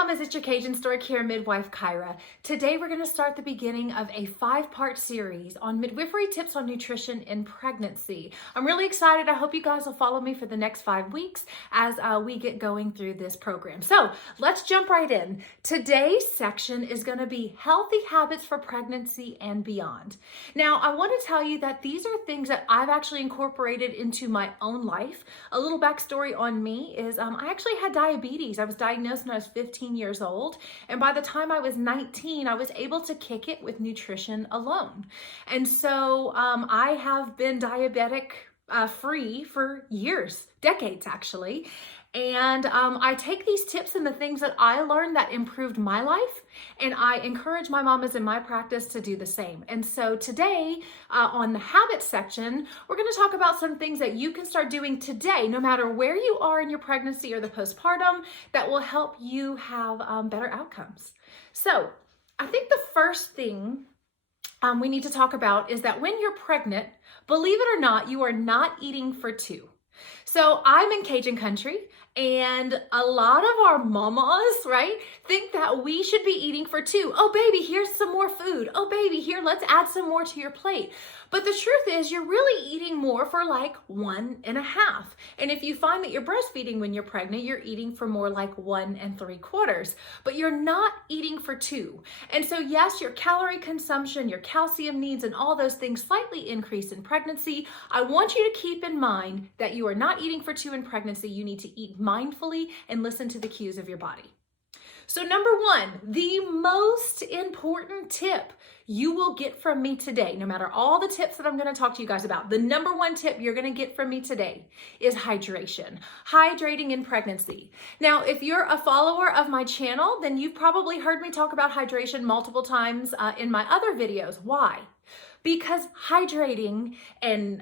mamas, it's your Cajun Stork here, Midwife Kyra. Today we're going to start the beginning of a 5-part series on midwifery tips on nutrition in pregnancy. I'm really excited. I hope you guys will follow me for the next 5 weeks as we get going through this program. So let's jump right in. Today's section is going to be healthy habits for pregnancy and beyond. Now, I want to tell you that these are things that I've actually incorporated into my own life. A little backstory on me is I actually had diabetes. I was diagnosed when I was 15 years old, and by the time I was 19, I was able to kick it with nutrition alone. And so I have been diabetic free for years, decades actually. And I take these tips and the things that I learned that improved my life, and I encourage my mamas in my practice to do the same. And so today on the habits section, we're going to talk about some things that you can start doing today, no matter where you are in your pregnancy or the postpartum, that will help you have better outcomes. So I think the first thing we need to talk about is that when you're pregnant, believe it or not, you are not eating for two. So I'm in Cajun country, and a lot of our mamas, right, think that we should be eating for two. Oh, baby, here's some more food. Oh, baby, here, let's add some more to your plate. But the truth is you're really eating more for like 1.5. And if you find that you're breastfeeding when you're pregnant, you're eating for more like 1 3/4. But you're not eating for two. And so yes, your calorie consumption, your calcium needs, and all those things slightly increase in pregnancy. I want you to keep in mind that you are not eating for two in pregnancy. You need to eat mindfully and listen to the cues of your body. So number one, the most important tip you will get from me today, no matter all the tips that I'm going to talk to you guys about, the number one tip you're going to get from me today is hydration. Hydrating in pregnancy. Now, if you're a follower of my channel, then you've probably heard me talk about hydration multiple times in my other videos. Why? Because hydrating and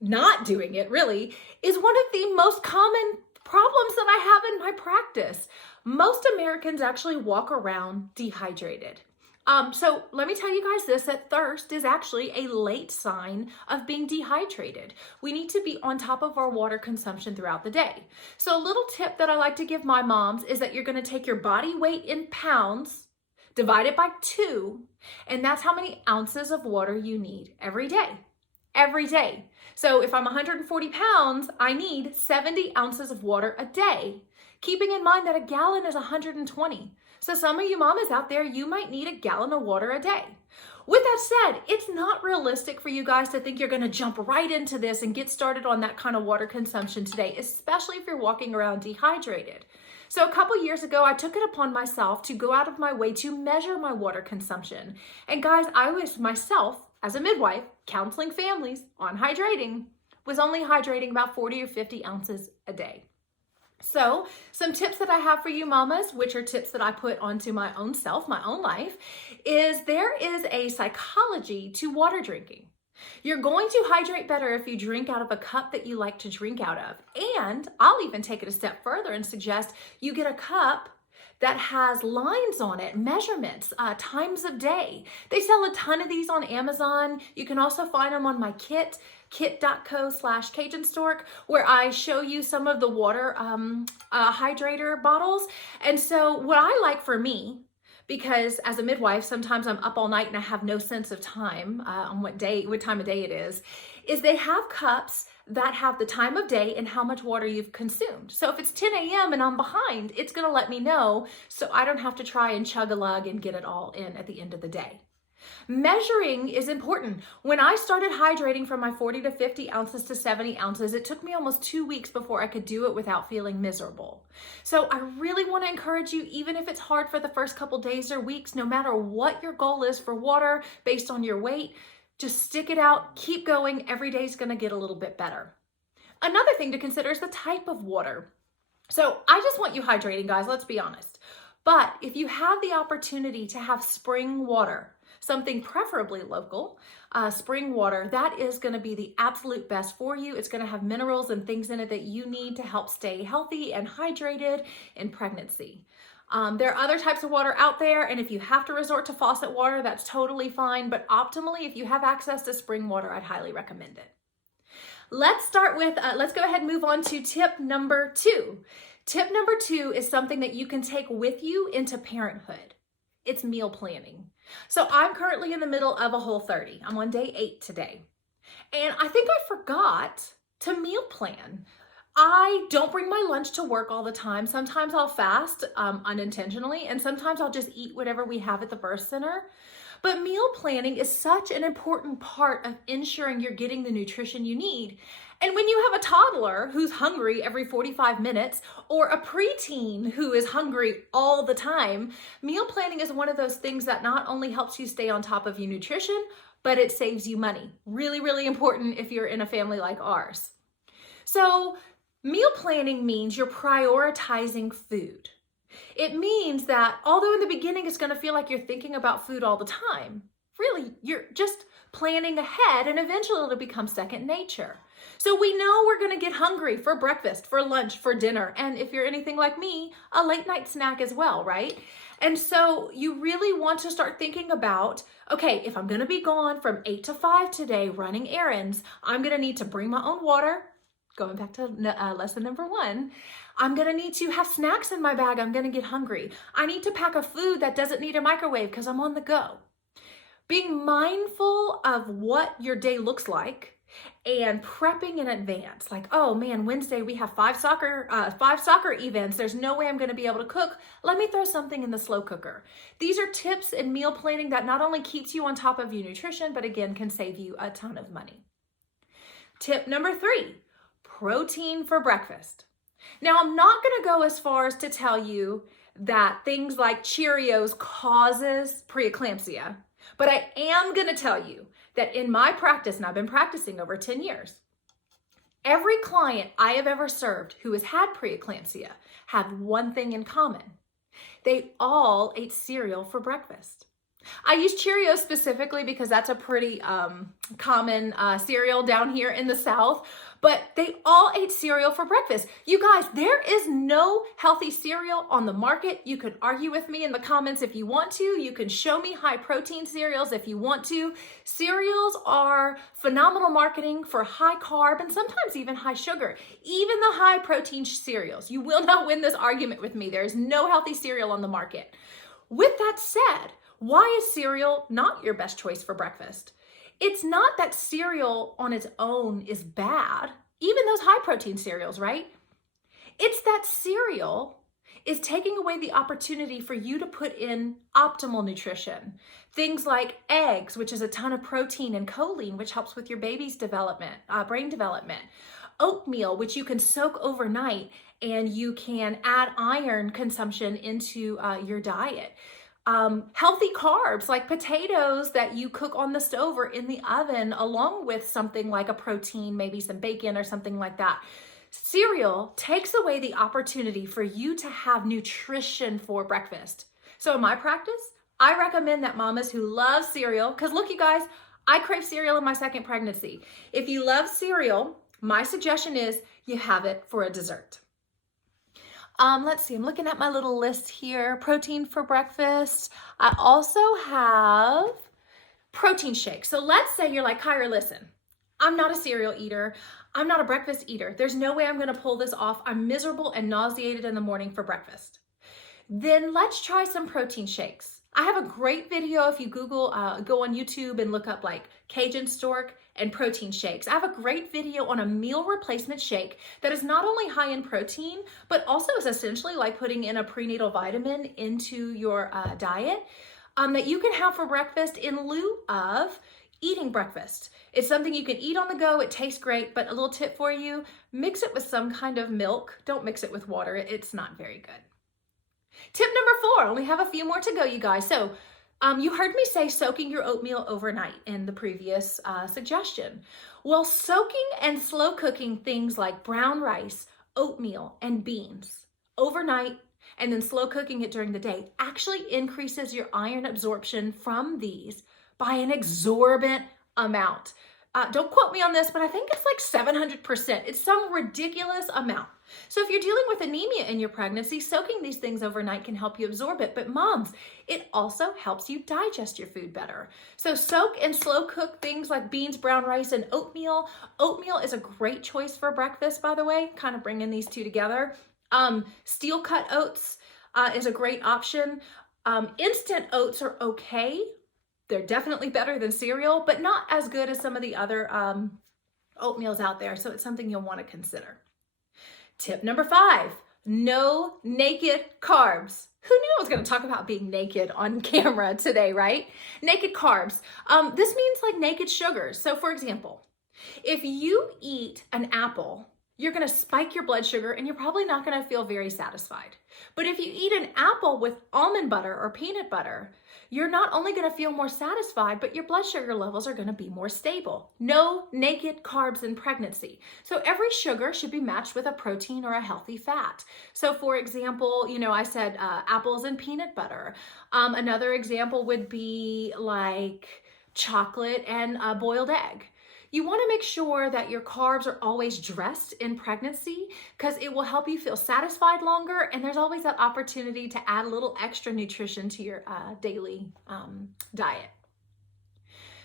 not doing it really is one of the most common problems that I have in my practice. Most Americans actually walk around dehydrated. So let me tell you guys this, that thirst is actually a late sign of being dehydrated. We need to be on top of our water consumption throughout the day. So a little tip that I like to give my moms is that you're going to take your body weight in pounds, divide it by 2, and that's how many ounces of water you need every day. Every day. So if I'm 140 pounds, I need 70 ounces of water a day, keeping in mind that a gallon is 120. So some of you mamas out there, you might need a gallon of water a day. With that said, it's not realistic for you guys to think you're going to jump right into this and get started on that kind of water consumption today, especially if you're walking around dehydrated. So a couple years ago, I took it upon myself to go out of my way to measure my water consumption. And guys, I was myself, as a midwife, counseling families on hydrating, was only hydrating about 40 or 50 ounces a day. So some tips that I have for you mamas, which are tips that I put onto my own self, my own life, is there is a psychology to water drinking. You're going to hydrate better if you drink out of a cup that you like to drink out of. And I'll even take it a step further and suggest you get a cup that has lines on it, measurements, times of day. They sell a ton of these on Amazon. You can also find them on my kit.co/Cajun Stork, where I show you some of the water hydrator bottles. And so what I like for me, because as a midwife, sometimes I'm up all night and I have no sense of time on what time of day it is they have cups that have the time of day and how much water you've consumed. So if it's 10 a.m. and I'm behind, it's gonna let me know so I don't have to try and chug a lug and get it all in at the end of the day. Measuring is important. When I started hydrating from my 40 to 50 ounces to 70 ounces, it took me almost 2 weeks before I could do it without feeling miserable. So I really want to encourage you, even if it's hard for the first couple days or weeks, no matter what your goal is for water based on your weight, just stick it out, keep going. Every day is going to get a little bit better. Another thing to consider is the type of water. So I just want you hydrating, guys, let's be honest. But if you have the opportunity to have spring water, something preferably local, spring water, that is going to be the absolute best for you. It's going to have minerals and things in it that you need to help stay healthy and hydrated in pregnancy. There are other types of water out there, and if you have to resort to faucet water, that's totally fine. But optimally, if you have access to spring water, I'd highly recommend it. Let's go ahead and move on to tip number 2. Tip number 2 is something that you can take with you into parenthood. It's meal planning. So I'm currently in the middle of a Whole30. I'm on day 8 today. And I think I forgot to meal plan. I don't bring my lunch to work all the time. Sometimes I'll fast unintentionally, and sometimes I'll just eat whatever we have at the birth center. But meal planning is such an important part of ensuring you're getting the nutrition you need. And when you have a toddler who's hungry every 45 minutes or a preteen who is hungry all the time, meal planning is one of those things that not only helps you stay on top of your nutrition, but it saves you money. Really, really important if you're in a family like ours. So meal planning means you're prioritizing food. It means that although in the beginning it's going to feel like you're thinking about food all the time, really you're just planning ahead and eventually it'll become second nature. So we know we're going to get hungry for breakfast, for lunch, for dinner, and if you're anything like me, a late night snack as well, right? And so you really want to start thinking about, okay, if I'm going to be gone from 8 to 5 today running errands, I'm going to need to bring my own water. Going back to lesson number 1, I'm going to need to have snacks in my bag. I'm going to get hungry. I need to pack a food that doesn't need a microwave because I'm on the go. Being mindful of what your day looks like and prepping in advance. Like, oh man, Wednesday we have 5 soccer events. There's no way I'm going to be able to cook. Let me throw something in the slow cooker. These are tips in meal planning that not only keeps you on top of your nutrition, but again, can save you a ton of money. Tip number 3. Protein for breakfast. Now, I'm not going to go as far as to tell you that things like Cheerios causes preeclampsia, but I am going to tell you that in my practice, and I've been practicing over 10 years, every client I have ever served who has had preeclampsia have one thing in common. They all ate cereal for breakfast. I use Cheerios specifically because that's a pretty common cereal down here in the South, but they all ate cereal for breakfast. You guys, there is no healthy cereal on the market. You can argue with me in the comments if you want to. You can show me high protein cereals if you want to. Cereals are phenomenal marketing for high carb and sometimes even high sugar. Even the high protein cereals. You will not win this argument with me. There is no healthy cereal on the market. With that said, why is cereal not your best choice for breakfast? It's not that cereal on its own is bad, even those high protein cereals, right? It's that cereal is taking away the opportunity for you to put in optimal nutrition. Things like eggs, which is a ton of protein and choline, which helps with your baby's development, brain development. Oatmeal, which you can soak overnight and you can add iron consumption into your diet. Healthy carbs like potatoes that you cook on the stove or in the oven, along with something like a protein, maybe some bacon or something like that. Cereal takes away the opportunity for you to have nutrition for breakfast. So in my practice, I recommend that mamas who love cereal, because look, you guys, I crave cereal in my second pregnancy. If you love cereal, my suggestion is you have it for a dessert. Let's see, I'm looking at my little list here. Protein for breakfast. I also have protein shakes. So let's say you're like, Kyra, listen, I'm not a cereal eater. I'm not a breakfast eater. There's no way I'm going to pull this off. I'm miserable and nauseated in the morning for breakfast. Then let's try some protein shakes. I have a great video if you Google, go on YouTube and look up like Cajun stork and protein shakes. I have a great video on a meal replacement shake that is not only high in protein, but also is essentially like putting in a prenatal vitamin into your diet that you can have for breakfast in lieu of eating breakfast. It's something you can eat on the go. It tastes great, but a little tip for you, mix it with some kind of milk. Don't mix it with water. It's not very good. Tip number 4, only have a few more to go, you guys. So you heard me say soaking your oatmeal overnight in the previous suggestion. Well, soaking and slow cooking things like brown rice, oatmeal, and beans overnight and then slow cooking it during the day actually increases your iron absorption from these by an exorbitant amount. Don't quote me on this, but I think it's like 700%. It's some ridiculous amount. So if you're dealing with anemia in your pregnancy, soaking these things overnight can help you absorb it. But moms, it also helps you digest your food better. So soak and slow cook things like beans, brown rice, and oatmeal. Oatmeal is a great choice for breakfast, by the way, kind of bringing these two together. Steel cut oats is a great option. Instant oats are okay. They're definitely better than cereal, but not as good as some of the other oatmeals out there. So it's something you'll want to consider. Tip number 5, no naked carbs. Who knew I was going to talk about being naked on camera today, right? Naked carbs. This means like naked sugars. So for example, if you eat an apple, you're going to spike your blood sugar and you're probably not going to feel very satisfied. But if you eat an apple with almond butter or peanut butter, you're not only going to feel more satisfied, but your blood sugar levels are going to be more stable. No naked carbs in pregnancy. So every sugar should be matched with a protein or a healthy fat. So for example, I said apples and peanut butter. Another example would be like chocolate and a boiled egg. You want to make sure that your carbs are always dressed in pregnancy because it will help you feel satisfied longer, and there's always that opportunity to add a little extra nutrition to your daily diet.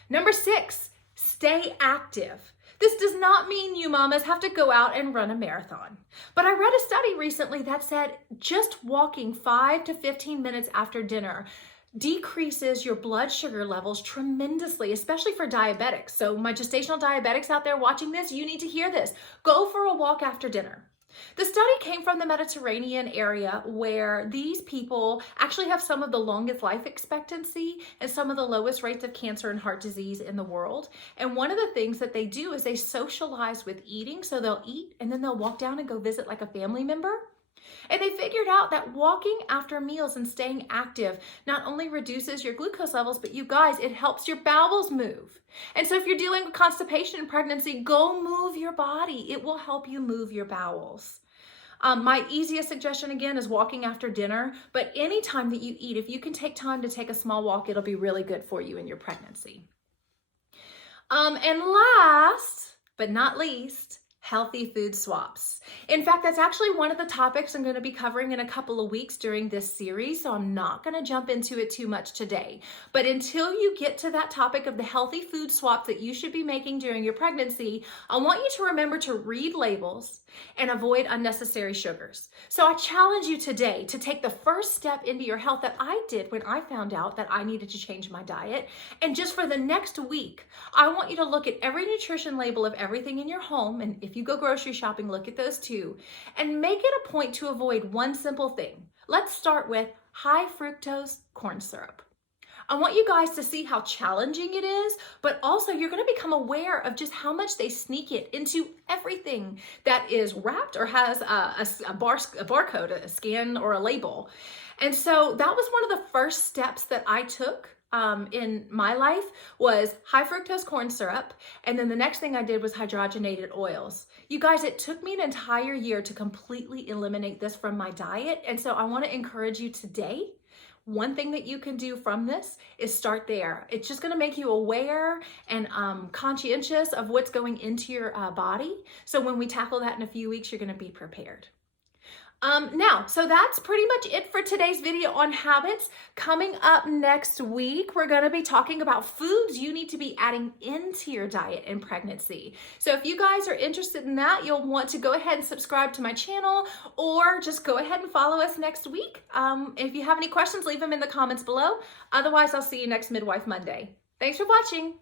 Number 6, stay active. This does not mean you mamas have to go out and run a marathon. But I read a study recently that said just walking 5 to 15 minutes after dinner decreases your blood sugar levels tremendously, especially for diabetics. So my gestational diabetics out there watching this, you need to hear this. Go for a walk after dinner. The study came from the Mediterranean area where these people actually have some of the longest life expectancy and some of the lowest rates of cancer and heart disease in the world. And one of the things that they do is they socialize with eating. So they'll eat and then they'll walk down and go visit like a family member. And they figured out that walking after meals and staying active not only reduces your glucose levels, but you guys, it helps your bowels move. And so if you're dealing with constipation in pregnancy, go move your body. It will help you move your bowels. My easiest suggestion again is walking after dinner, but anytime that you eat, if you can take time to take a small walk, it'll be really good for you in your pregnancy. And last but not least, healthy food swaps. In fact, that's actually one of the topics I'm going to be covering in a couple of weeks during this series, so I'm not going to jump into it too much today. But until you get to that topic of the healthy food swaps that you should be making during your pregnancy, I want you to remember to read labels and avoid unnecessary sugars. So I challenge you today to take the first step into your health that I did when I found out that I needed to change my diet. And just for the next week, I want you to look at every nutrition label of everything in your home. And if you go grocery shopping, look at those too. And make it a point to avoid one simple thing. Let's start with high fructose corn syrup. I want you guys to see how challenging it is, but also you're going to become aware of just how much they sneak it into everything that is wrapped or has a barcode, a scan, or a label. And so that was one of the first steps that I took in my life was high fructose corn syrup. And then the next thing I did was hydrogenated oils. You guys, it took me an entire year to completely eliminate this from my diet. And so I want to encourage you today. One thing that you can do from this is start there. It's just going to make you aware and conscientious of what's going into your body. So when we tackle that in a few weeks, you're going to be prepared. So that's pretty much it for today's video on habits. Coming up next week, we're going to be talking about foods you need to be adding into your diet in pregnancy. So if you guys are interested in that, you'll want to go ahead and subscribe to my channel or just go ahead and follow us next week. If you have any questions, leave them in the comments below. Otherwise, I'll see you next Midwife Monday. Thanks for watching.